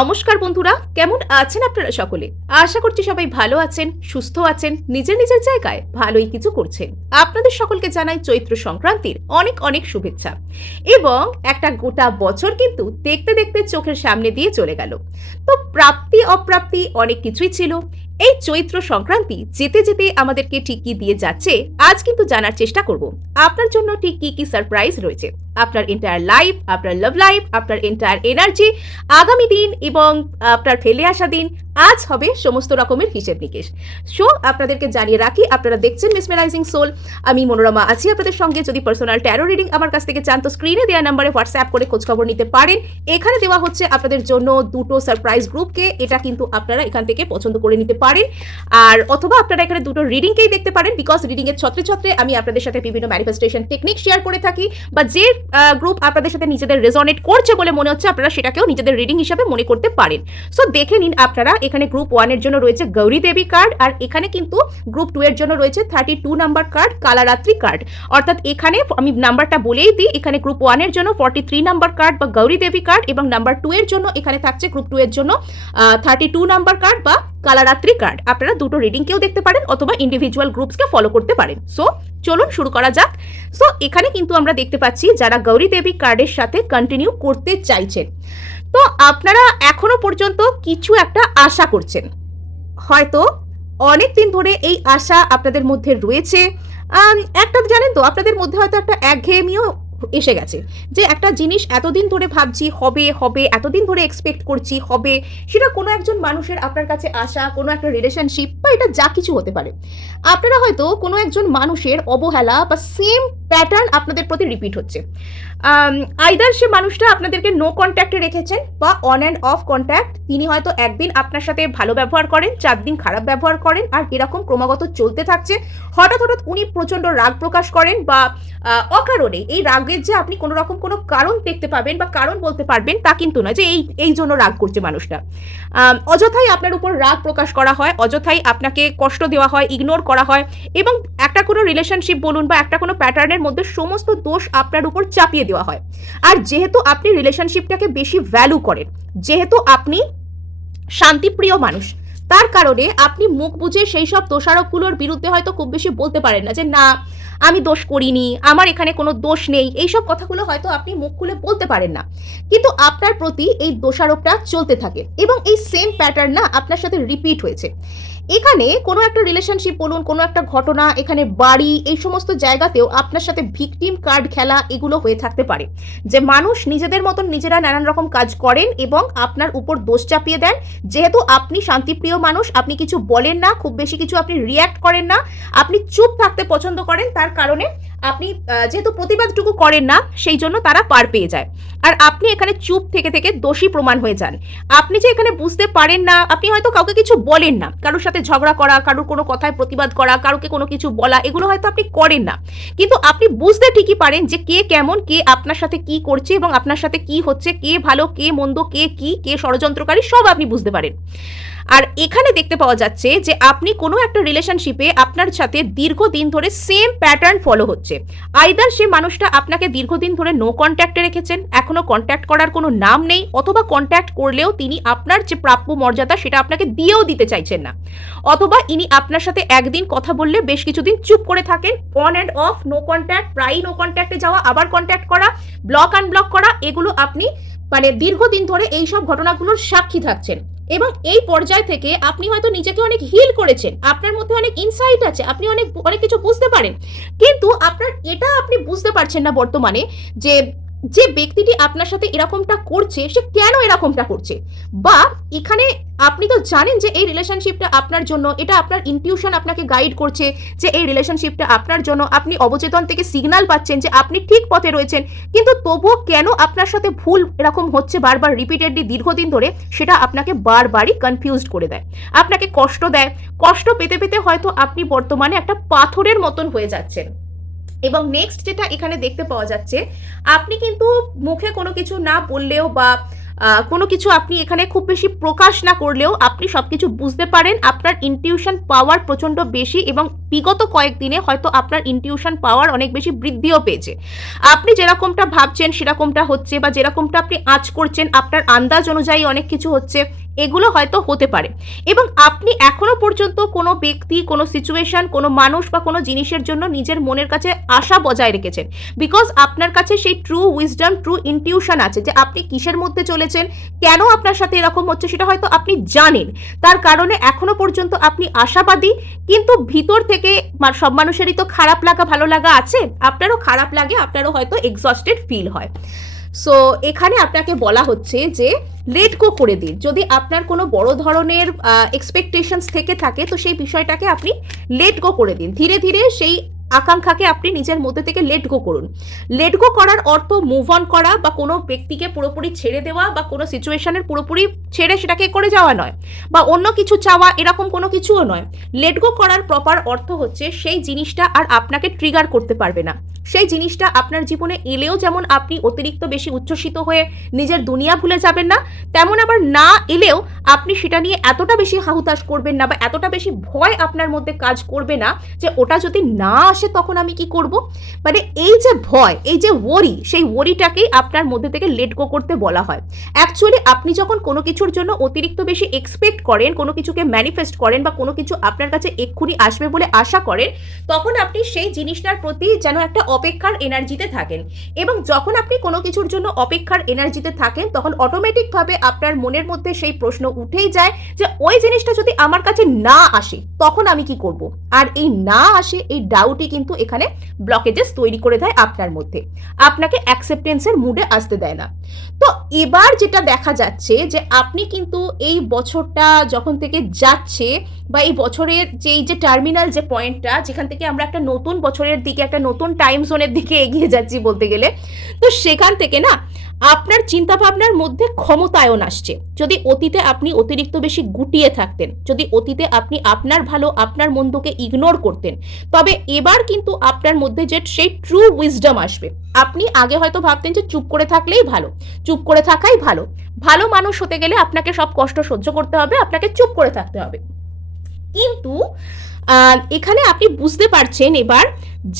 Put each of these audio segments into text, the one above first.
নমস্কার বন্ধুরা, কেমন আছেন আপনারা সকলে? আশা করছি সবাই ভালো আছেন, সুস্থ আছেন, নিজের নিজের জায়গায় ভালোই কিছু করছেন। আপনাদের সকলকে জানাই চৈত্র সংক্রান্তির অনেক অনেক শুভেচ্ছা। এবং একটা গোটা বছর কিন্তু দেখতে দেখতে চোখের সামনে দিয়ে চলে গেল। তো প্রাপ্তি অপ্রাপ্তি অনেক কিছুই ছিল। এই চৈত্র সংক্রান্তি যেতে যেতে আমাদেরকে ঠিক কি দিয়ে যাচ্ছে আজ কিন্তু জানার চেষ্টা করব। আপনার জন্য ঠিক কি কি সারপ্রাইজ রয়েছে, আপনার এন্টায়ার লাইফ, আপনার লাভ লাইফ, আপনার এন্টায়ার এনার্জি, আগামী দিন এবং আপনার ফেলে আসা দিন, আজ হবে সমস্ত রকমের হিসেব নিকেশ। সো আপনাদেরকে জানিয়ে রাখি, আপনারা দেখছেন মেসমেরাইজিং সোল। আমি মনোরমা আছি আপনাদের সঙ্গে। যদি পার্সোনাল ট্যারো রিডিং আমার কাছ থেকে চান তো স্ক্রিনে দেওয়া নাম্বারে হোয়াটসঅ্যাপ করে খোঁজখবর নিতে পারেন। এখানে দেওয়া হচ্ছে আপনাদের জন্য দুটো সারপ্রাইজ গ্রুপকে, এটা কিন্তু আপনারা এখান থেকে পছন্দ করে নিতে পারেন। আর অথবা আপনারা এখানে দুটো রিডিংকেই দেখতে পারেন, বিকজ রিডিং এর ছত্রে ছত্রে আমি আপনাদের সাথে বিভিন্ন ম্যানিফেস্টেশন টেকনিক শেয়ার করে থাকি, বা যে গ্রুপ আপনাদের সাথে নিজেদের রেজনেট করছে বলে মনে হচ্ছে আপনারা সেটাকেও নিজেদের রিডিং হিসাবে মনে করতে পারেন। সো দেখে নিন আপনারা, এখানে গ্রুপ 1 এর জন্য রয়েছে গৌরী দেবী কার্ড, আর এখানে কিন্তু গ্রুপ 2 এর জন্য রয়েছে 32 নাম্বার কার্ড, কালারাত্রি কার্ড। অর্থাৎ এখানে আমি নাম্বারটা বলেই দিই, এখানে গ্রুপ 1 এর জন্য 43 নাম্বার কার্ড বা গৌরী দেবী কার্ড, এবং নাম্বার 2 এর জন্য এখানে থাকছে গ্রুপ 2 এর জন্য 32 নাম্বার কার্ড বা কালারাত্রি কার্ড। আপনারা দুটো রিডিং কেও দেখতে পারেন অথবা ইন্ডিভিজুয়াল গ্রুপসকে ফলো করতে পারেন। সো চলুন শুরু করা যাক। সো এখানে কিন্তু আমরা দেখতে পাচ্ছি যারা গৌরী দেবী কার্ডের সাথে কন্টিনিউ করতে চাইছেন, তো আপনারা এখনো পর্যন্ত কিছু একটা আশা করছেন। হয়তো অনেক দিন ধরে এই আশা আপনাদের মধ্যে রয়েছে। একটা জানেন তো, আপনাদের মধ্যে হয়তো একটা একঘেয়েমিও এসে গেছে, যে একটা জিনিস এতদিন ধরে ভাবছি হবে হবে, এতদিন ধরে এক্সপেক্ট করছি হবে। সেটা কোনো একজন মানুষের আপনার কাছে আসা, কোনো একটা রিলেশনশিপ, বা এটা যা কিছু হতে পারে। আপনারা হয়তো কোনো একজন মানুষের অবহেলা বা সেম প্যাটার্ন আপনাদের প্রতি রিপিট হচ্ছে। আইদার সে মানুষটা আপনাদেরকে নো কন্ট্যাক্টে রেখেছেন, বা অন অ্যান্ড অফ কন্ট্যাক্ট। তিনি হয়তো একদিন আপনার সাথে ভালো ব্যবহার করেন, 4 দিন খারাপ ব্যবহার করেন, আর এরকম ক্রমাগত চলতে থাকছে। হঠাৎ হঠাৎ উনি প্রচণ্ড রাগ প্রকাশ করেন, বা অকারণে এই রাগের যে আপনি কোনো রকম কোনো কারণ দেখতে পাবেন বা কারণ বলতে পারবেন তা কিন্তু না, যে এই জন্য রাগ করছে মানুষটা। অযথাই আপনার উপর রাগ প্রকাশ করা হয়, অযথাই আপনাকে কষ্ট দেওয়া হয়, ইগনোর করা হয়, এবং একটা কোনো রিলেশনশিপ বলুন বা একটা কোনো প্যাটার্নের মধ্যে সমস্ত দোষ আপনার উপর চাপিয়ে দেওয়া হয়। আর যেহেতু আপনি রিলেশনশিপটাকে বেশি ভ্যালু করেন, যেহেতু আপনি শান্তিপ্রিয় মানুষ, তার কারণে আপনি মুখ বুঝে সেই সব দোষারোপগুলোর বিরুদ্ধে হয়তো খুব বেশি বলতে পারেন না, যে না আমি দোষ করিনি, আমার এখানে কোনো দোষ নেই। এইসব কথাগুলো হয়তো আপনি মুখ খুলে বলতে পারেন না, কিন্তু আপনার প্রতি এই দোষারোপটা চলতে থাকে, এবং এই সেম প্যাটার্ন না আপনার সাথে রিপিট হয়েছে। এখানে কোনো একটা রিলেশনশিপ বলুন, কোনো একটা ঘটনা, এখানে বাড়ি, এই সমস্ত জায়গাতেও আপনার সাথে ভিকটিম কার্ড খেলা এগুলো হয়ে থাকতে পারে, যে মানুষ নিজেদের মতন নিজেরা নানান রকম কাজ করেন এবং আপনার উপর দোষ চাপিয়ে দেন। যেহেতু আপনি শান্তিপ্রিয় মানুষ, আপনি কিছু বলেন না, খুব বেশি কিছু আপনি রিয়্যাক্ট করেন না, আপনি চুপ থাকতে পছন্দ করেন, তার কারণে আপনি যেহেতু প্রতিবাদটুকু করেন না, সেই জন্য তারা পার পেয়ে যায়। আর আপনি এখানে চুপ থেকে থেকে দোষী প্রমাণ হয়ে যান। আপনি যে এখানে বুঝতে পারেন না, আপনি হয়তো কাউকে কিছু বলেন না, কারোর সাথে ঝগড়া করা, কারোর কোনো কথায় প্রতিবাদ করা, কারোকে কোনো কিছু বলা, এগুলো হয়তো আপনি করেন না, কিন্তু আপনি বুঝতে ঠিকই পারেন যে কে কেমন, কে আপনার সাথে কি করছে এবং আপনার সাথে কি হচ্ছে, কে ভালো কে মন্দ, কে ষড়যন্ত্রকারী, সব আপনি বুঝতে পারেন। আর এখানে দেখতে পাওয়া যাচ্ছে যে আপনি কোনো একটা রিলেশনশিপে আপনার সাথে দীর্ঘদিন ধরে সেম প্যাটার্ন ফলো হচ্ছে। আইদার সে মানুষটা আপনাকে দীর্ঘদিন ধরে নো কন্ট্যাক্টে রেখেছেন, এখনো কন্ট্যাক্ট করার কোনো নাম নেই, অথবা কন্ট্যাক্ট করলেও তিনি আপনার যে প্রাপ্য মর্যাদা সেটা আপনাকে দিয়েও দিতে চাইছেন না, অথবা ইনি আপনার সাথে একদিন কথা বললে বেশ কিছুদিন চুপ করে থাকেন। On and off no contact, প্রায়ই নো কন্ট্যাক্টে যাওয়া, আবার কন্ট্যাক্ট করা, ব্লক আনব্লক করা, এগুলো আপনি দীর্ঘদিন ধরে এই সব ঘটনাগুলোর সাক্ষী থাকছেন। এবং এই পর্যায় থেকে আপনি হয়তো নিজেকে অনেক হিল করেছেন, আপনার মধ্যে অনেক ইনসাইট আছে, আপনি অনেক কিছু বুঝতে পারেন, কিন্তু আপনি বুঝতে পারছেন না বর্তমানে যে যে ব্যক্তিটি আপনার সাথে এরকমটা করছে সে কেন এরকমটা করছে। বা এখানে আপনি তো জানেন যে এই রিলেশনশিপটা আপনার জন্য, এটা আপনার ইনটিউশন আপনাকে গাইড করছে যে এই রিলেশনশিপটা আপনার জন্য, আপনি অবচেতন থেকে সিগন্যাল পাচ্ছেন যে আপনি ঠিক পথে রয়েছেন, কিন্তু তবুও কেন আপনার সাথে ভুল এরকম হচ্ছে বারবার রিপিটেডলি দীর্ঘদিন ধরে, সেটা আপনাকে বারবারই কনফিউজড করে দেয়, আপনাকে কষ্ট দেয়। কষ্ট পেতে পেতে হয়তো আপনি বর্তমানে একটা পাথরের মতন হয়ে যাচ্ছেন। এবং নেক্সট যেটা এখানে দেখতে পাওয়া যাচ্ছে, আপনি কিন্তু মুখে কোনো কিছু না বললেও বা কোনো কিছু আপনি এখানে খুব বেশি প্রকাশ না করলেও আপনি সব কিছু বুঝতে পারেন। আপনার ইনটিউশন পাওয়ার প্রচণ্ড বেশি এবং বিগত কয়েকদিনে হয়তো আপনার ইনটিউশন পাওয়ার অনেক বেশি বৃদ্ধিও পেয়েছে। আপনি যেরকমটা ভাবছেন সেরকমটা হচ্ছে, বা যেরকমটা আপনি আঁচ করছেন আপনার আন্দাজ অনুযায়ী অনেক কিছু হচ্ছে, এগুলো হয়তো হতে পারে। এবং আপনি এখনো পর্যন্ত কোনো ব্যক্তি, কোনো সিচুয়েশন, কোনো মানুষ বা কোনো জিনিসের জন্য নিজের মনের কাছে আশা বজায় রেখেছেন, বিকজ আপনার কাছে সেই ট্রু উইজডম, ট্রু ইনটিউশন আছে যে আপনি কিসের মধ্যে চলেছেন, কেন আপনার সাথে এরকম হচ্ছে সেটা হয়তো আপনি জানেন। তার কারণে এখনো পর্যন্ত আপনি আশাবাদী, কিন্তু ভিতর থেকে সব মানুষেরই তো খারাপ লাগা ভালো লাগা আছে, আপনারও খারাপ লাগে, আপনারও হয়তো এক্সস্টেড ফিল হয়। সো এখানে আপনাকে বলা হচ্ছে যে লেট গো করে দিন। যদি আপনার কোনো বড় ধরনের এক্সপেকটেশনস থেকে থাকে তো সেই বিষয়টাকে আপনি লেট গো করে দিন। ধীরে ধীরে সেই আকাঙ্ক্ষাকে আপনি নিজের মধ্যে থেকে লেট গো করুন। লেট গো করার অর্থ মুভ অন করা, বা কোনো ব্যক্তিকে পুরোপুরি ছেড়ে দেওয়া, বা কোনো সিচুয়েশনের পুরোপুরি ছেড়ে সেটাকে করে যাওয়া নয়, বা অন্য কিছু চাওয়া, এরকম কোনো কিছুও নয়। লেট গো করার প্রপার অর্থ হচ্ছে সেই জিনিসটা আর আপনাকে ট্রিগার করতে পারবে না। সেই জিনিসটা আপনার জীবনে এলেও যেমন আপনি অতিরিক্ত বেশি উচ্ছ্বসিত হয়ে নিজের দুনিয়া ভুলে যাবেন না, তেমন আবার না এলেও আপনি সেটা নিয়ে এতটা বেশি হাহুতাশ করবেন না, বা এতটা বেশি ভয় আপনার মধ্যে কাজ করবে না যে ওটা যদি না আসে তখন আমি কি করব। মানে এই যে ভয়, এই যে ওয়ারি, সেই ওয়ারিটাকেই আপনার মধ্যে থেকে লেট গো করতে বলা হয়। অ্যাকচুয়ালি আপনি যখন কোনো কিছুর জন্য অতিরিক্ত বেশি এক্সপেক্ট করেন, কোনো কিছুকে ম্যানিফেস্ট করেন, বা কোনো কিছু আপনার কাছে এক্ষুনি আসবে বলে আশা করেন, তখন আপনি সেই জিনিসটার প্রতি যেন একটা অপেক্ষার এনার্জিতে থাকেন। এবং যখন আপনি কোনো কিছুর জন্য অপেক্ষার এনার্জিতে থাকেন তখন অটোমেটিকভাবে আপনার মনের মধ্যে সেই প্রশ্ন উঠেই যায় যে ওই জিনিসটা যদি আমার কাছে না আসে তখন আমি কি করব। আর এই না আসে, এই ডাউটই কিন্তু এখানে ব্লকেজেস তৈরি করে দেয় আপনার মধ্যে, আপনাকে অ্যাকসেপ্টেন্সের মুডে আসতে দেয় না। তো এবার যেটা দেখা যাচ্ছে যে আপনি কিন্তু এই বছরটা যখন থেকে যাচ্ছে, বা এই বছরের যে টার্মিনাল যে পয়েন্টটা, যেখান থেকে আমরা একটা নতুন বছরের দিকে, একটা নতুন টাইম জোনের দিকে এগিয়ে যাচ্ছি বলতে গেলে, তো সেখান থেকে না আপনার চিন্তাভাবনার মধ্যে ক্ষমতায়ন আসছে। যদি অতীতে আপনি অতিরিক্ত বেশি গুটিয়ে থাকতেন, যদি অতীতে আপনি আপনার ভালো আপনার মন্দকে ইগনোর করতেন, তবে এবার কিন্তু আপনার মধ্যে যে সেই ট্রু উইজডম আসবে। আপনি আগে হয়তো ভাবতেন যে চুপ করে থাকলেই ভালো, চুপ করে থাকাই ভালো, ভালো মানুষ হতে গেলে আপনাকে সব কষ্ট সহ্য করতে হবে, আপনাকে চুপ করে থাকতে হবে। কিন্তু এখানে আপনি বুঝতে পারছেন এবার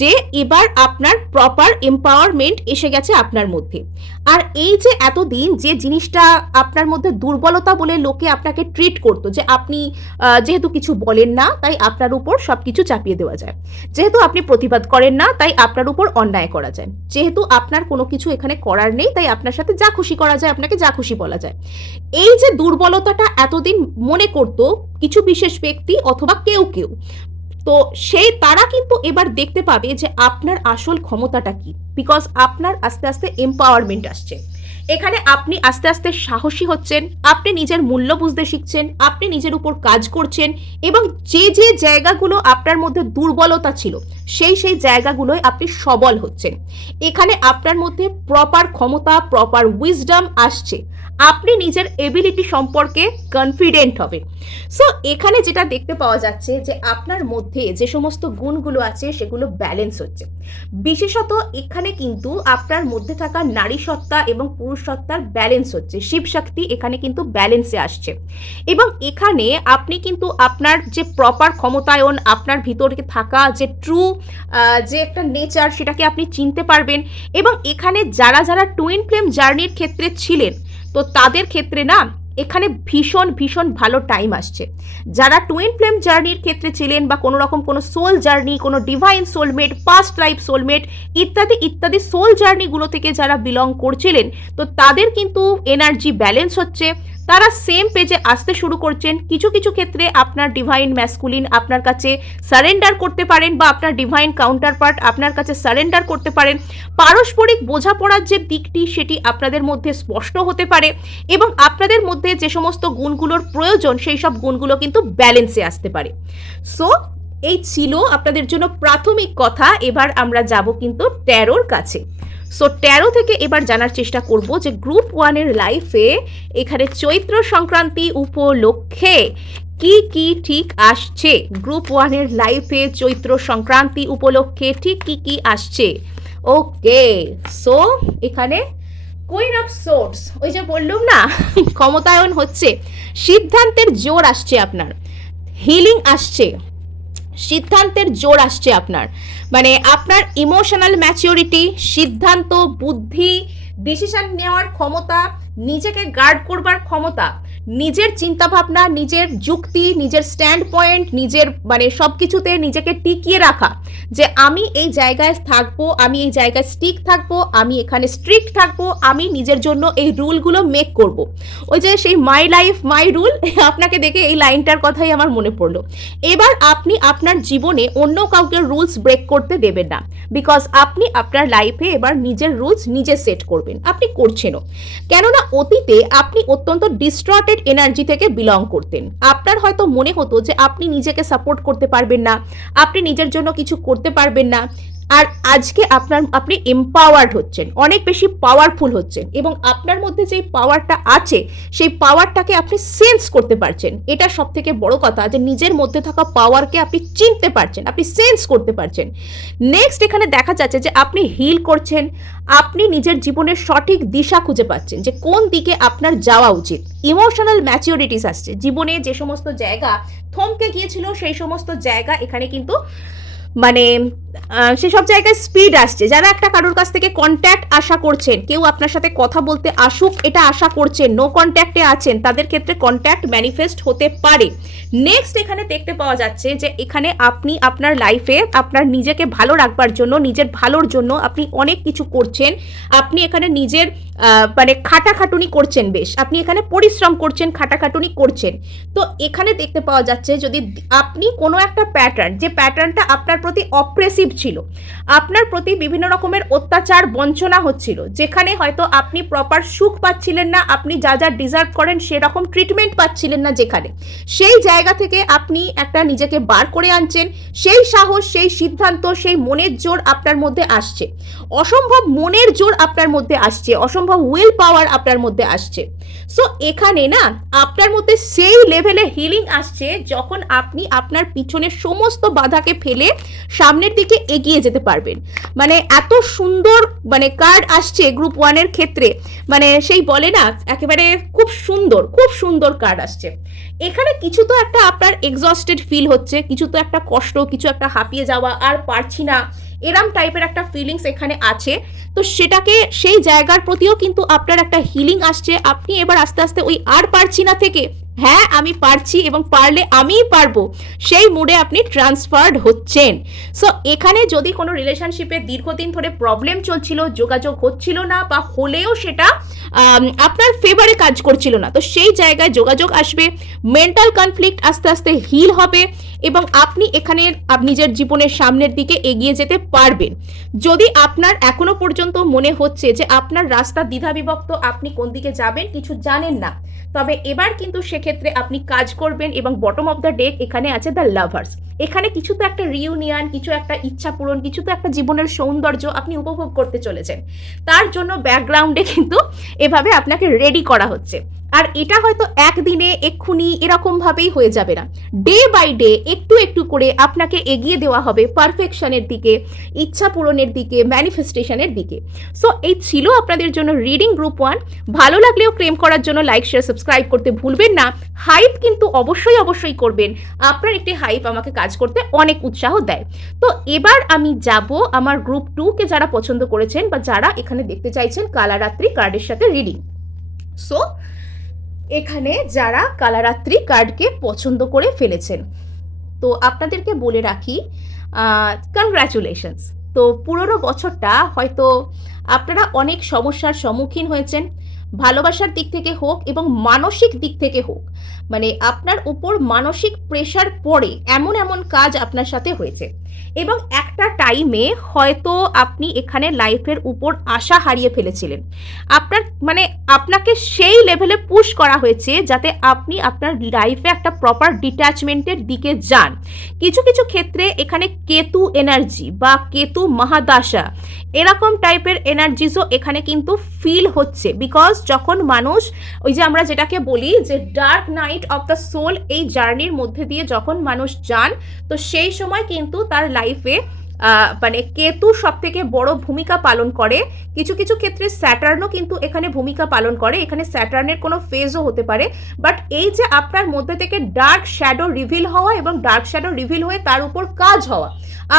যে এবার আপনার প্রপার এম্পাওয়ারমেন্ট এসে গেছে আপনার মধ্যে। আর এই যে এতদিন যে জিনিসটা আপনার মধ্যে দুর্বলতা বলে লোকে আপনাকে ট্রিট করতো, যে আপনি যেহেতু কিছু বলেন না তাই আপনার উপর সব কিছু চাপিয়ে দেওয়া যায়, যেহেতু আপনি প্রতিবাদ করেন না তাই আপনার উপর অন্যায় করা যায়, যেহেতু আপনার কোনো কিছু এখানে করার নেই তাই আপনার সাথে যা খুশি করা যায়, আপনাকে যা খুশি বলা যায়, এই যে দুর্বলতাটা এতদিন মনে করতো কিছু বিশেষ ব্যক্তি অথবা কেউ কেউ, তো সেই তারা কিন্তু এবার দেখতে পাবে যে আপনার আসল ক্ষমতাটা কি, বিকজ আপনার আস্তে আস্তে এম্পাওয়ারমেন্ট আসছে। এখানে আপনি আস্তে আস্তে সাহসী হচ্ছেন, আপনি নিজের মূল্য বুঝতে শিখছেন, আপনি নিজের উপর কাজ করছেন, এবং যে যে জায়গাগুলো আপনার মধ্যে দুর্বলতা ছিল সেই জায়গাগুলোয় আপনি সবল হচ্ছেন। এখানে আপনার মধ্যে প্রপার ক্ষমতা, প্রপার উইজডম আসছে, আপনি নিজের এবিলিটি সম্পর্কে কনফিডেন্ট হবেন। সো এখানে যেটা দেখতে পাওয়া যাচ্ছে যে আপনার মধ্যে যে সমস্ত গুণগুলো আছে সেগুলো ব্যালেন্স হচ্ছে। বিশেষত এখানে কিন্তু আপনার মধ্যে থাকা নারী সত্তা এবং পুরুষ সত্তার ব্যালেন্স হচ্ছে, শিব শক্তি এখানে কিন্তু ব্যালেন্সে আসছে। এবং এখানে আপনি কিন্তু আপনার যে প্রপার ক্ষমতায়ন, আপনার ভিতরে থাকা যে ট্রু যে একটা নেচার সেটাকে আপনি চিনতে পারবেন। এবং এখানে যারা যারা টুইন ফ্লেম জার্নির ক্ষেত্রে ছিলেন, তো তাদের ক্ষেত্রে না এখানে ভীষণ ভীষণ ভালো টাইম আসছে। যারা টুইন ফ্লেম জার্নির ক্ষেত্রে ছিলেন, বা কোনো রকম কোনো সোল জার্নি, কোনো divine soulmate, past life soulmate ইত্যাদি ইত্যাদি সোল জার্নিগুলো থেকে যারা বিলং করছিলেন, তো তাদের কিন্তু এনার্জি ব্যালেন্স হচ্ছে, তারা সেম পেজে আসতে শুরু করছেন। কিছু কিছু ক্ষেত্রে আপনার ডিভাইন ম্যাসকুলিন আপনার কাছে সারেন্ডার করতে পারেন, বা আপনার ডিভাইন কাউন্টার পার্ট আপনার কাছে সারেন্ডার করতে পারেন। পারস্পরিক বোঝাপড়ার যে দিকটি সেটি আপনাদের মধ্যে স্পষ্ট হতে পারে, এবং আপনাদের মধ্যে যে সমস্ত গুণগুলোর প্রয়োজন সেই সব গুণগুলো কিন্তু ব্যালেন্সে আসতে পারে। সো এই ছিল আপনাদের জন্য প্রাথমিক কথা। এবার আমরা যাব কিন্তু ট্যারোর কাছে। সো ট্যারো থেকে এবার জানার চেষ্টা করব যে গ্রুপ 1-এর লাইফে এখানে চৈত্র সংক্রান্তি উপলক্ষে কি কি ঠিক আসছে। গ্রুপ 1-এর লাইফে চৈত্র সংক্রান্তি উপলক্ষে ঠিক কি কি আসছে। ওকে, সো এখানে কুইন অফ সোর্স, ওই যে বললুম না ক্ষমতায়ন হচ্ছে, সিদ্ধান্তের জোর আসছে আপনার, হিলিং আসছে, সিদ্ধান্তের জোর আসছে আপনার, মানে আপনার ইমোশনাল ম্যাচিউরিটি, সিদ্ধান্ত, বুদ্ধি, ডিসিশন নেওয়ার ক্ষমতা, নিজেকে গার্ড করবার ক্ষমতা, নিজের চিন্তাভাবনা, নিজের যুক্তি, নিজের স্ট্যান্ড পয়েন্ট, নিজের মানে সব কিছুতে নিজেকে টিকিয়ে রাখা, যে আমি এই জায়গায় থাকবো, আমি এই জায়গায় স্টিক থাকবো, আমি এখানে স্ট্রিক্ট থাকবো, আমি নিজের জন্য এই রুলগুলো মেক করব। ওই যে সেই মাই লাইফ মাই রুল, আপনাকে দেখে এই লাইনটার কথাই আমার মনে পড়লো। এবার আপনি আপনার জীবনে অন্য কাউকে রুলস ব্রেক করতে দেবেন না, বিকজ আপনি আপনার লাইফে এবার নিজের রুলস নিজে সেট করবেন, আপনি করছেনও। কেননা অতীতে আপনি অত্যন্ত ডিস্ট্রটেড এনার্জি থেকে বিলং করতেন, আপনার হয়তো মনে হতো যে আপনি নিজেকে সাপোর্ট করতে পারবেন না, আপনি নিজের জন্য কিছু করতে পারবেন না। আর আজকে আপনি এম্পাওয়ার্ড হচ্ছেন, অনেক বেশি পাওয়ারফুল হচ্ছেন, এবং আপনার মধ্যে যেই পাওয়ারটা আছে সেই পাওয়ারটাকে আপনি সেন্স করতে পারছেন। এটা সব থেকে বড় কথা, যে নিজের মধ্যে থাকা পাওয়ারকে আপনি চিনতে পারছেন, আপনি সেন্স করতে পারছেন। নেক্সট এখানে দেখা যাচ্ছে যে আপনি হিল করছেন, আপনি নিজের জীবনের সঠিক দিশা খুঁজে পাচ্ছেন, যে কোন দিকে আপনার যাওয়া উচিত। ইমোশনাল ম্যাচিউরিটিস আসছে, জীবনে যে সমস্ত জায়গা থমকে গিয়েছিল সেই সমস্ত জায়গা এখানে কিন্তু মানে সেসব জায়গায় স্পিড আসছে। যারা একটা কারোর কাছ থেকে কন্ট্যাক্ট আশা করছেন, কেউ আপনার সাথে কথা বলতে আসুক এটা আশা করছেন, নো কন্ট্যাক্টে আছেন, তাদের ক্ষেত্রে কন্ট্যাক্ট ম্যানিফেস্ট হতে পারে। নেক্সট এখানে দেখতে পাওয়া যাচ্ছে যে এখানে আপনি আপনার লাইফে আপনার নিজেকে ভালো রাখবার জন্য, নিজের ভালোর জন্য আপনি অনেক কিছু করছেন, আপনি এখানে নিজের মানে খাটাখাটুনি করছেন, বেশ আপনি এখানে পরিশ্রম করছেন, খাটাখাটুনি করছেন। তো এখানে দেখতে পাওয়া যাচ্ছে যদি আপনি কোনো একটা প্যাটার্ন, যে প্যাটার্নটা আপনার প্রতি অপ্রেসিভ ছিল, আপনার প্রতি বিভিন্ন রকমের অত্যাচার বঞ্চনা হচ্ছিল, যেখানে হয়তো আপনি প্রপার সুখ পাচ্ছিলেন না, আপনি যা যা ডিজার্ভ করেন সেরকম ট্রিটমেন্ট পাচ্ছিলেন না, যেখানে সেই জায়গা থেকে আপনি একটা নিজেকে বার করে আনছেন, সেই সাহস, সেই সিদ্ধান্ত, সেই মনের জোর আপনার মধ্যে আসছে, অসম্ভব মনের জোর আপনার মধ্যে আসছে, অসম্ভব উইল পাওয়ার আপনার মধ্যে আসছে। সো এখানে না আপনার মধ্যে সেই লেভেলে হিলিং আসছে যখন আপনি আপনার পিছনের সমস্ত বাধাকে ফেলে সামনের দিকে এগিয়ে যেতে পারবেন। মানে এত সুন্দর মানে কার্ড আসছে গ্রুপ 1-এর ক্ষেত্রে, মানে সেই বলে না একেবারে খুব সুন্দর, খুব সুন্দর কার্ড আসছে। এখানে কিছু তো একটা আপনার এক্সস্টেড ফিল হচ্ছে, কিছু তো একটা কষ্ট, কিছু একটা হাঁপিয়ে যাওয়া, আর পারছি না এরম টাইপের একটা ফিলিংস এখানে আছে। তো সেটাকে, সেই জায়গার প্রতিও কিন্তু আপনার একটা হিলিং আসছে। আপনি এবার আস্তে আস্তে ওই আর পারছি না থেকে হ্যাঁ আমি পারছি এবং পারলে আমিই পারবো সেই মুডে আপনি ট্রান্সফার্ড হচ্ছেন। সো এখানে যদি কোনো রিলেশনশিপে দীর্ঘদিন ধরে প্রবলেম চলছিল, যোগাযোগ হচ্ছিল না, বা হলেও সেটা আপনার ফেভারে কাজ করছিল না, তো সেই জায়গায় যোগাযোগ আসবে, মেন্টাল কনফ্লিক্ট আস্তে আস্তে হিল হবে, এবং আপনি এখানে নিজের জীবনের সামনের দিকে এগিয়ে যেতে পারবেন। যদি আপনার এখনো পর্যন্ত মনে হচ্ছে যে আপনার রাস্তা দ্বিধাবিভক্ত, আপনি কোন দিকে যাবেন কিছু জানেন না, তবে এবার কিন্তু সেক্ষেত্রে আপনি কাজ করবেন। এবং বটম অফ দ্য ডেক এখানে আছে দ্য লাভার্স। এখানে কিছু তো একটা রিউনিয়ন, কিছু একটা ইচ্ছা পূরণ, কিছু তো একটা জীবনের সৌন্দর্য আপনি উপভোগ করতে চলেছেন, তার জন্য ব্যাকগ্রাউন্ডে কিন্তু এভাবে আপনাকে রেডি করা হচ্ছে। আর এটা হয়তো একদিনে এক্ষুনি এরকম ভাবেই হয়ে যাবে না, ডে বাই ডে একটু একটু করে আপনাকে এগিয়ে দেওয়া হবে পারফেকশনের দিকে, ইচ্ছা পূরণের দিকে, ম্যানিফেস্টেশনের দিকে। সো এই ছিল আপনাদের জন্য রিডিং গ্রুপ 1। ভালো লাগলেও ক্লেম করার জন্য লাইক, শেয়ার, সাবস্ক্রাইব করতে ভুলবেন না। হাইপ কিন্তু অবশ্যই অবশ্যই করবেন, আপনার একটি হাইপ আমাকে কাজ করতে অনেক উৎসাহ দেয়। তো এবার আমি যাব আমার গ্রুপ 2-কে যারা পছন্দ করেছেন বা যারা এখানে দেখতে চাইছেন কালারাত্রি কার্ডের সাথে রিডিং। সো এখানে যারা কালারাত্রি কার্ডকে পছন্দ করে ফেলেছেন, তো আপনাদেরকে বলে রাখি কনগ্র্যাচুলেশনস। তো পুরনো বছরটা হয়তো আপনারা অনেক সমস্যার সম্মুখীন হয়েছেন, ভালোবাসার দিক থেকে হোক এবং মানসিক দিক থেকে হোক, মানে আপনার উপর মানসিক প্রেশার পড়ে এমন এমন কাজ আপনার সাথে হয়েছে, এবং একটা টাইমে হয়তো আপনি এখানে লাইফের উপর আশা হারিয়ে ফেলেছিলেন। আপনার মানে আপনাকে সেই লেভেলে পুশ করা হয়েছে যাতে আপনি আপনার লাইফে একটা প্রপার ডিট্যাচমেন্টের দিকে যান। কিছু কিছু ক্ষেত্রে এখানে কেতু এনার্জি বা কেতু মহাদশা এরকম টাইপের এনার্জিসও এখানে কিন্তু ফিল হচ্ছে, বিকজ যখন মানুষ ওই যে আমরা যেটাকে বলি যে dark night of the soul, এই জার্নির মধ্যে দিয়ে যখন মানুষ যান, তো সেই সময় কিন্তু তার লাইফে মানে কেতু সব থেকে বড় ভূমিকা পালন করে, কিছু কিছু ক্ষেত্রে স্যাটার্নও কিন্তু এখানে ভূমিকা পালন করে, এখানে স্যাটার্নের কোনো ফেজও হতে পারে। বাট এই যে আপনার মধ্যে থেকে ডার্ক শ্যাডো রিভিল হওয়া এবং ডার্ক শ্যাডো রিভিল হয়ে তার উপর কাজ হওয়া,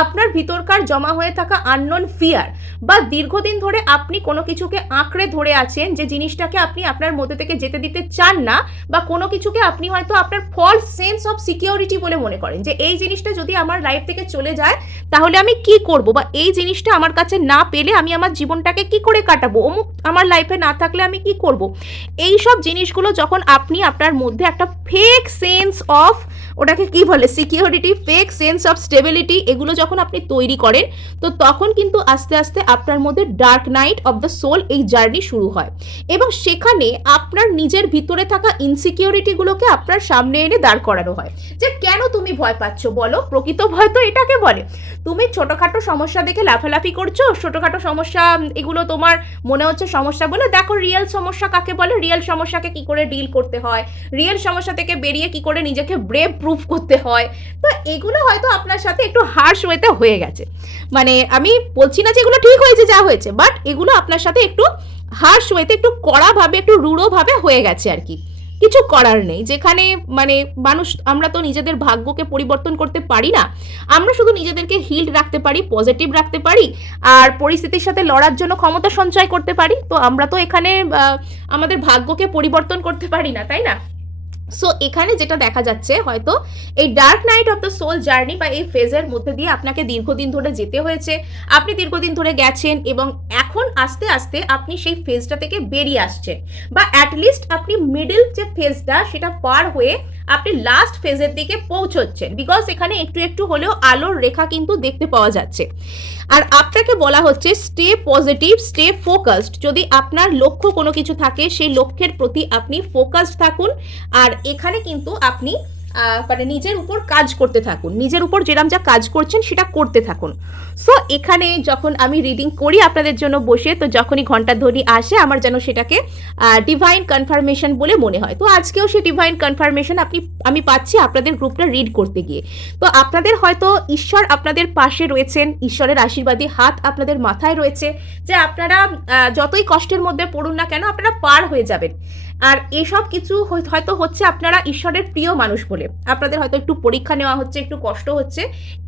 আপনার ভিতরকার জমা হয়ে থাকা আননোন ফিয়ার, বা দীর্ঘদিন ধরে আপনি কোনো কিছুকে আঁকড়ে ধরে আছেন যে জিনিসটাকে আপনি আপনার মধ্যে থেকে যেতে দিতে চান না, বা কোনো কিছুকে আপনি হয়তো আপনার ফলস সেন্স অফ সিকিউরিটি বলে মনে করেন যে এই জিনিসটা যদি আমার লাইফ থেকে চলে যায় তাহলে আমি কি করব, বা এই জিনিসটা আমার কাছে না পেলে আমি আমার জীবনটাকে কি করে কাটাবো, অমুক আমার লাইফে না থাকলে আমি কি করব। এই সব জিনিসগুলো যখন আপনি আপনার মধ্যে একটা ফেক সেন্স অফ, ওটাকে কি বলে, security, fake sense of stability, এগুলো যখন আপনি তৈরি করেন, তো তখন কিন্তু আস্তে আস্তে আপনার মধ্যে dark night of the soul এই জার্নি শুরু হয়। এবং সেখানে আপনার নিজের ভিতরে থাকা ইনসিকিউরিটিগুলোকে আপনার সামনে এনে দাঁড় করানো হয় যে কেন তুমি ভয় পাচ্ছ বলো। প্রকৃত ভয় তো এটাকে বলে, তুমি ছোটোখাটো সমস্যা দেখে লাফালাফি করছো, ছোটোখাটো সমস্যা এগুলো তোমার মনে হচ্ছে সমস্যা বলে, দেখো রিয়েল সমস্যা কাকে বলে, রিয়েল সমস্যাকে কি করে ডিল করতে হয়, রিয়েল সমস্যা থেকে বেরিয়ে কি করে নিজেকে ব্রেভ প্রুফ করতে হয়। তো এগুলো হয়তো আপনার সাথে একটু হার্শ ওয়েতে হয়ে গেছে, মানে আমি বলছি না যে এগুলো ঠিক হয়েছে যা হয়েছে, বাট এগুলো আপনার সাথে একটু হার্শ ওয়েতে, একটু কড়াভাবে, একটু রূঢ়ভাবে হয়ে গেছে আর কি। কিছু করার নেই, যেখানে মানে মানুষ, আমরা তো নিজেদের ভাগ্যকে পরিবর্তন করতে পারি না, আমরা শুধু নিজেদেরকে হিল্ড রাখতে পারি, পজিটিভ রাখতে পারি, আর পরিস্থিতির সাথে লড়ার জন্য ক্ষমতা সঞ্চয় করতে পারি। তো আমরা তো এখানে আমাদের ভাগ্যকে পরিবর্তন করতে পারি না, তাই না? সো এখানে যেটা দেখা যাচ্ছে, হয়তো এই dark night of the soul journey বা এই ফেজের মধ্যে দিয়ে আপনাকে দীর্ঘদিন ধরে যেতে হয়েছে, আপনি দীর্ঘদিন ধরে গেছেন এবং এখন আস্তে আস্তে আপনি সেই ফেজটা থেকে বেরিয়ে আসছেন, বা অ্যাটলিস্ট আপনি মিডল যে ফেজটা সেটা পার হয়ে আপনি লাস্ট ফেজের দিকে পৌঁছচ্ছেন, বিকজ এখানে একটু একটু হলেও আলোর রেখা কিন্তু দেখতে পাওয়া যাচ্ছে। আর আপনাকে বলা হচ্ছে স্টে পজিটিভ, স্টে ফোকাসড। যদি আপনার লক্ষ্য কোনো কিছু থাকে, সেই লক্ষ্যের প্রতি আপনি ফোকাসড থাকুন, আর এখানে কিন্তু আপনি মানে নিজের উপর কাজ করতে থাকুন, নিজের উপর যেরকম যা কাজ করছেন সেটা করতে থাকুন। সো এখানে যখন আমি রিডিং করি আপনাদের জন্য বসে, তো যখনই ঘন্টাধ্বনি আসে আমার যেন সেটাকে ডিভাইন কনফার্মেশন বলে মনে হয়। তো আজকেও সেই ডিভাইন কনফার্মেশন আমি পাচ্ছি আপনাদের গ্রুপটা রিড করতে গিয়ে। তো আপনাদের হয়তো ঈশ্বর আপনাদের পাশে রয়েছেন, ঈশ্বরের আশীর্বাদী হাত আপনাদের মাথায় রয়েছে, যে আপনারা যতই কষ্টের মধ্যে পড়ুন না কেন আপনারা পার হয়ে যাবেন। আর এসব কিছু হয়তো হচ্ছে আপনারা ঈশ্বরের প্রিয় মানুষ বলে, আপনাদের হয়তো একটু পরীক্ষা নেওয়া হচ্ছে, একটু কষ্ট হচ্ছে,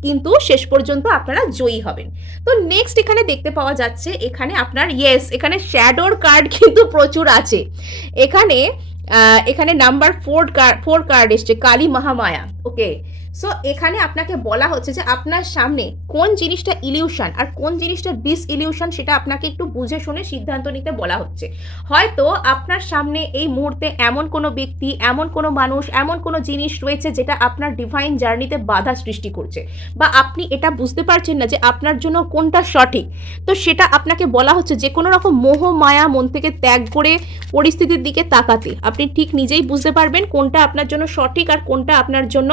কিন্তু শেষ পর্যন্ত আপনারা জয়ী হবেন। তো নেক্সট এখানে দেখতে পাওয়া যাচ্ছে, এখানে আপনার এখানে শ্যাডোর কার্ড কিন্তু প্রচুর আছে। এখানে নাম্বার 4 কার্ড এসছে, কালী মহামায়া। ওকে, সো এখানে আপনাকে বলা হচ্ছে যে আপনার সামনে কোন জিনিসটা ইলিউশন আর কোন জিনিসটা ডিস ইলিউশন সেটা আপনাকে একটু বুঝে শুনে সিদ্ধান্ত নিতে বলা হচ্ছে। হয়তো আপনার সামনে এই মুহূর্তে এমন কোনো ব্যক্তি, এমন কোনো মানুষ, এমন কোনো জিনিস রয়েছে যেটা আপনার ডিভাইন জার্নিতে বাধা সৃষ্টি করছে, বা আপনি এটা বুঝতে পারছেন না যে আপনার জন্য কোনটা সঠিক। তো সেটা আপনাকে বলা হচ্ছে যে কোনো রকম মোহ মায়া মন থেকে ত্যাগ করে পরিস্থিতির দিকে তাকাতে আপনি ঠিক নিজেই বুঝতে পারবেন কোনটা আপনার জন্য সঠিক আর কোনটা আপনার জন্য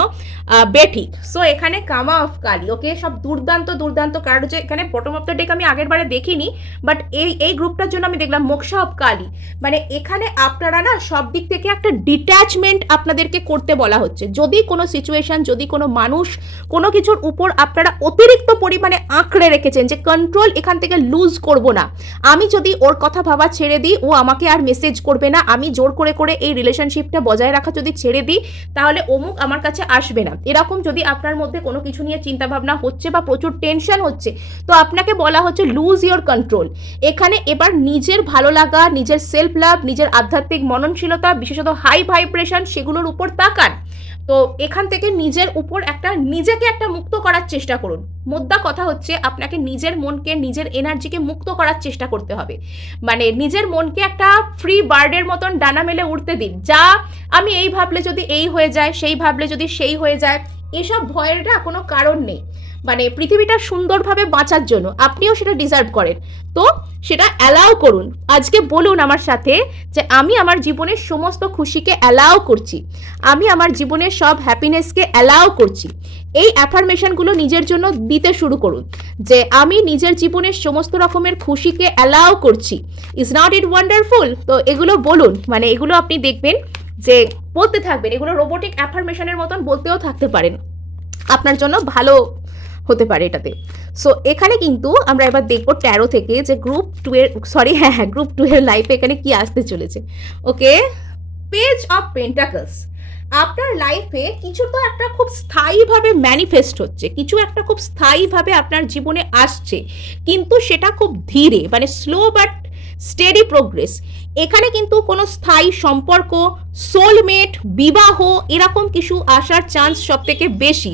বেঠিক। সো এখানে কামা অফ কালী। ওকে, সব দুর্দান্ত দুর্দান্ত কার্ড হচ্ছে। এখানে বটম অফ দ্য ডেক আমি আগের বারে দেখিনি, বাট এই গ্রুপটার জন্য আমি দেখলাম মোক্ষা অফ কালী। মানে এখানে আপনারা না সব দিক থেকে একটা ডিট্যাচমেন্ট আপনাদেরকে করতে বলা হচ্ছে। যদি কোনো সিচুয়েশন, যদি কোনো মানুষ, কোনো কিছুর উপর আপনারা অতিরিক্ত পরিমাণে আঁকড়ে রেখেছেন যে কন্ট্রোল এখান থেকে লুজ করব না, আমি যদি ওর কথা ভাবা ছেড়ে দিই ও আমাকে আর মেসেজ করবে না, আমি জোর করে করে এই রিলেশনশিপটা বজায় রাখা যদি ছেড়ে দিই তাহলে অমুক আমার কাছে আসবে না, এরকম যদি আপনার মধ্যে কোনো কিছু নিয়ে চিন্তাভাবনা হচ্ছে বা প্রচুর টেনশন হচ্ছে, তো আপনাকে বলা হচ্ছে লুজ ইয়োর কন্ট্রোল। এখানে এবার নিজের ভালো লাগা, নিজের সেলফ লাভ, নিজের আধ্যাত্মিক মননশীলতা, বিশেষত হাই ভাইব্রেশন, সেগুলোর উপর তাকান। তো এখান থেকে নিজের উপর নিজেকে একটা মুক্ত করার চেষ্টা করুন। মোদ্দা কথা হচ্ছে আপনাকে নিজের মনকে, নিজের এনার্জিকে মুক্ত করার চেষ্টা করতে হবে। মানে নিজের মনকে একটা ফ্রি বার্ডের মতন ডানা মেলে উঠতে দিন। যা আমি এই ভাবলে যদি এই হয়ে যায়, সেই ভাবলে যদি সেই হয়ে যায়, এসব ভয়ের না কোনো কারণ নেই। মানে পৃথিবীটা সুন্দরভাবে বাঁচার জন্য আপনিও সেটা ডিজার্ভ করেন, তো সেটা অ্যালাউ করুন। আজকে বলুন আমার সাথে যে আমি আমার জীবনের সমস্ত খুশিকে অ্যালাউ করছি, আমি আমার জীবনের সব হ্যাপিনেসকে অ্যালাউ করছি। এই অ্যাফার্মেশনগুলো নিজের জন্য দিতে শুরু করুন যে আমি নিজের জীবনের সমস্ত রকমের খুশিকে অ্যালাউ করছি। Is not it wonderful? তো এগুলো বলুন, মানে এগুলো আপনি দেখবেন যে বলতে থাকবেন, এগুলো রোবোটিক অ্যাফার্মেশনের মতন বলতেও থাকতে পারেন, আপনার জন্য ভালো হতে পারে এটাতে। সো এখানে কিন্তু আমরা এবার দেখবো ট্যারো থেকে যে গ্রুপ 2 এর গ্রুপ 2 এর লাইফে এখানে কি আসতে চলেছে। ওকে, পেজ অফ পেন্টাকলস। আপনার লাইফে কিছু তো একটা খুব স্থায়ীভাবে ম্যানিফেস্ট হচ্ছে, কিছু একটা খুব স্থায়ীভাবে আপনার জীবনে আসছে, কিন্তু সেটা খুব ধীরে, মানে স্লো বাট স্টেডি প্রোগ্রেস। এখানে কিন্তু কোনো স্থায়ী সম্পর্ক, সোলমেট, বিবাহ এরকম কিছু আসার চান্স সব থেকে বেশি।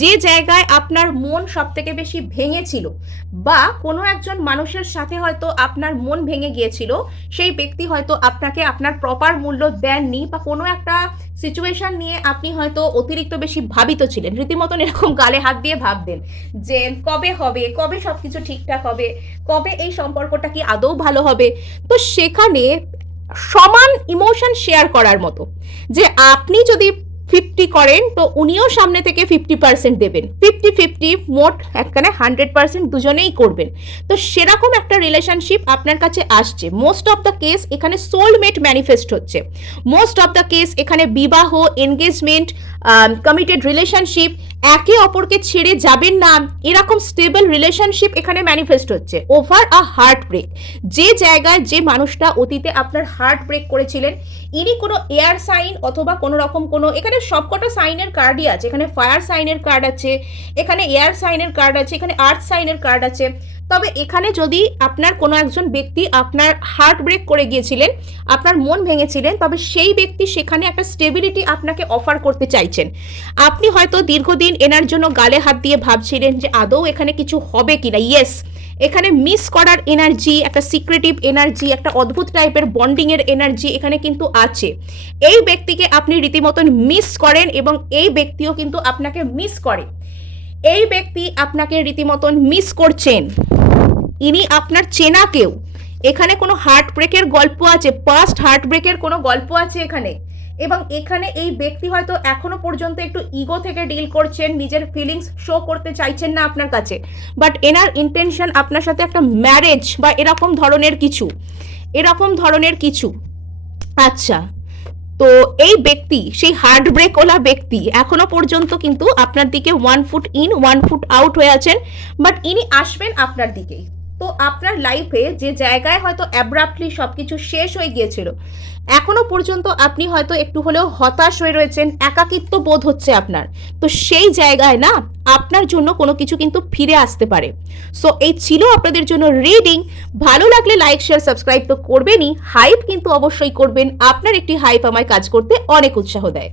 যে জায়গায় আপনার মন সব থেকে বেশি ভেঙেছিল, বা কোনো একজন মানুষের সাথে হয়তো আপনার মন ভেঙে গিয়েছিল, সেই ব্যক্তি হয়তো আপনাকে আপনার প্রপার মূল্য দেননি, বা কোনো একটা সিচুয়েশন নিয়ে আপনি হয়তো অতিরিক্ত বেশি ভাবিত ছিলেন, রীতিমতন এরকম গালে হাত দিয়ে ভাবতেন যে কবে হবে, কবে সব কিছু ঠিকঠাক হবে, কবে এই সম্পর্কটা কি আদৌ ভালো হবে। তো সেখানে সমান ইমোশন শেয়ার করার মতো, যে আপনি যদি 50 করেন তো উনিও সামনে থেকে 50% দেবেন, 50-50, মোট একখানে 100% দুজনেই করবেন। তো সেরকম একটা রিলেশনশিপ আপনার কাছে আসছে। মোস্ট অফ দ্য কেস এখানে সোলমেট ম্যানিফেস্ট হচ্ছে, মোস্ট অফ দ্য কেস এখানে বিবাহ, এনগেজমেন্ট, কমিটেড রিলেশনশিপ, একে অপরকে ছেড়ে যাবেন না, এরকম স্টেবল রিলেশনশিপ এখানে ম্যানিফেস্ট হচ্ছে। ওভার আ হার্ট ব্রেক, যে জায়গায় যে মানুষটা অতীতে আপনার হার্ট ব্রেক করেছিলেন, ইনি কোনো এয়ার সাইন অথবা কোনো রকম কোনো, এখানে সবকটা সাইনের কার্ডই আছে, এখানে ফায়ার সাইনের কার্ড আছে, এখানে এয়ার সাইনের কার্ড আছে, এখানে আর্থ সাইনের কার্ড আছে। তবে এখানে যদি আপনার কোনো একজন ব্যক্তি আপনার হার্ট ব্রেক করে গিয়েছিলেন, আপনার মন ভেঙেছিলেন, তবে সেই ব্যক্তি সেখানে একটা স্টেবিলিটি আপনাকে অফার করতে চাইছেন। আপনি হয়তো দীর্ঘদিন এনার জন্য গালে হাত দিয়ে ভাবছিলেন যে আদৌ এখানে কিছু হবে কিনা। ইয়েস, এখানে মিস করার এনার্জি, একটা সিক্রেটিভ এনার্জি, একটা অদ্ভুত টাইপের বন্ডিংয়ের এনার্জি এখানে কিন্তু আছে। এই ব্যক্তিকে আপনি রীতিমতন মিস করেন, এবং এই ব্যক্তিও কিন্তু আপনাকে মিস করে। এই ব্যক্তি আপনাকে রীতিমতন মিস করছেন, ইনি আপনার চেনা কেউ। এখানে কোনো হার্ট ব্রেকের গল্প আছে, পাস্ট হার্ট ব্রেকের কোনো গল্প আছে এখানে। এবং এখানে এই ব্যক্তি হয়তো এখনো পর্যন্ত একটু ইগো থেকে ডিল করছেন, নিজের ফিলিংস শো করতে চাইছেন না আপনার কাছে, বাট এনার ইন্টেনশন আপনার সাথে একটা ম্যারেজ বা এরকম ধরনের কিছু। আচ্ছা, তো এই ব্যক্তি, সেই হার্ট ব্রেকওয়ালা ব্যক্তি, এখনো পর্যন্ত কিন্তু আপনার দিকে 1 ফুট ইন 1 ফুট আউট হয়ে আছেন, বাট ইনি আসবেন আপনার দিকেই। তো আপনার লাইফে যে জায়গায় হয়তো অ্যাব্রাপ্টলি সবকিছু শেষ হয়ে গিয়েছিল, এখনো পর্যন্ত আপনি হয়তো একটু হলেও হতাশ হয়ে রয়েছেন, একাকিত্ব বোধ হচ্ছে আপনার, তো সেই জায়গায় না আপনার জন্য কোনো কিছু কিন্তু ফিরে আসতে পারে। সো এই ছিল আপনাদের জন্য রিডিং। ভালো লাগলে লাইক, শেয়ার, সাবস্ক্রাইব তো করবেনই, হাইপ কিন্তু অবশ্যই করবেন। আপনার একটি হাইপ আমায় কাজ করতে অনেক উৎসাহ দেয়।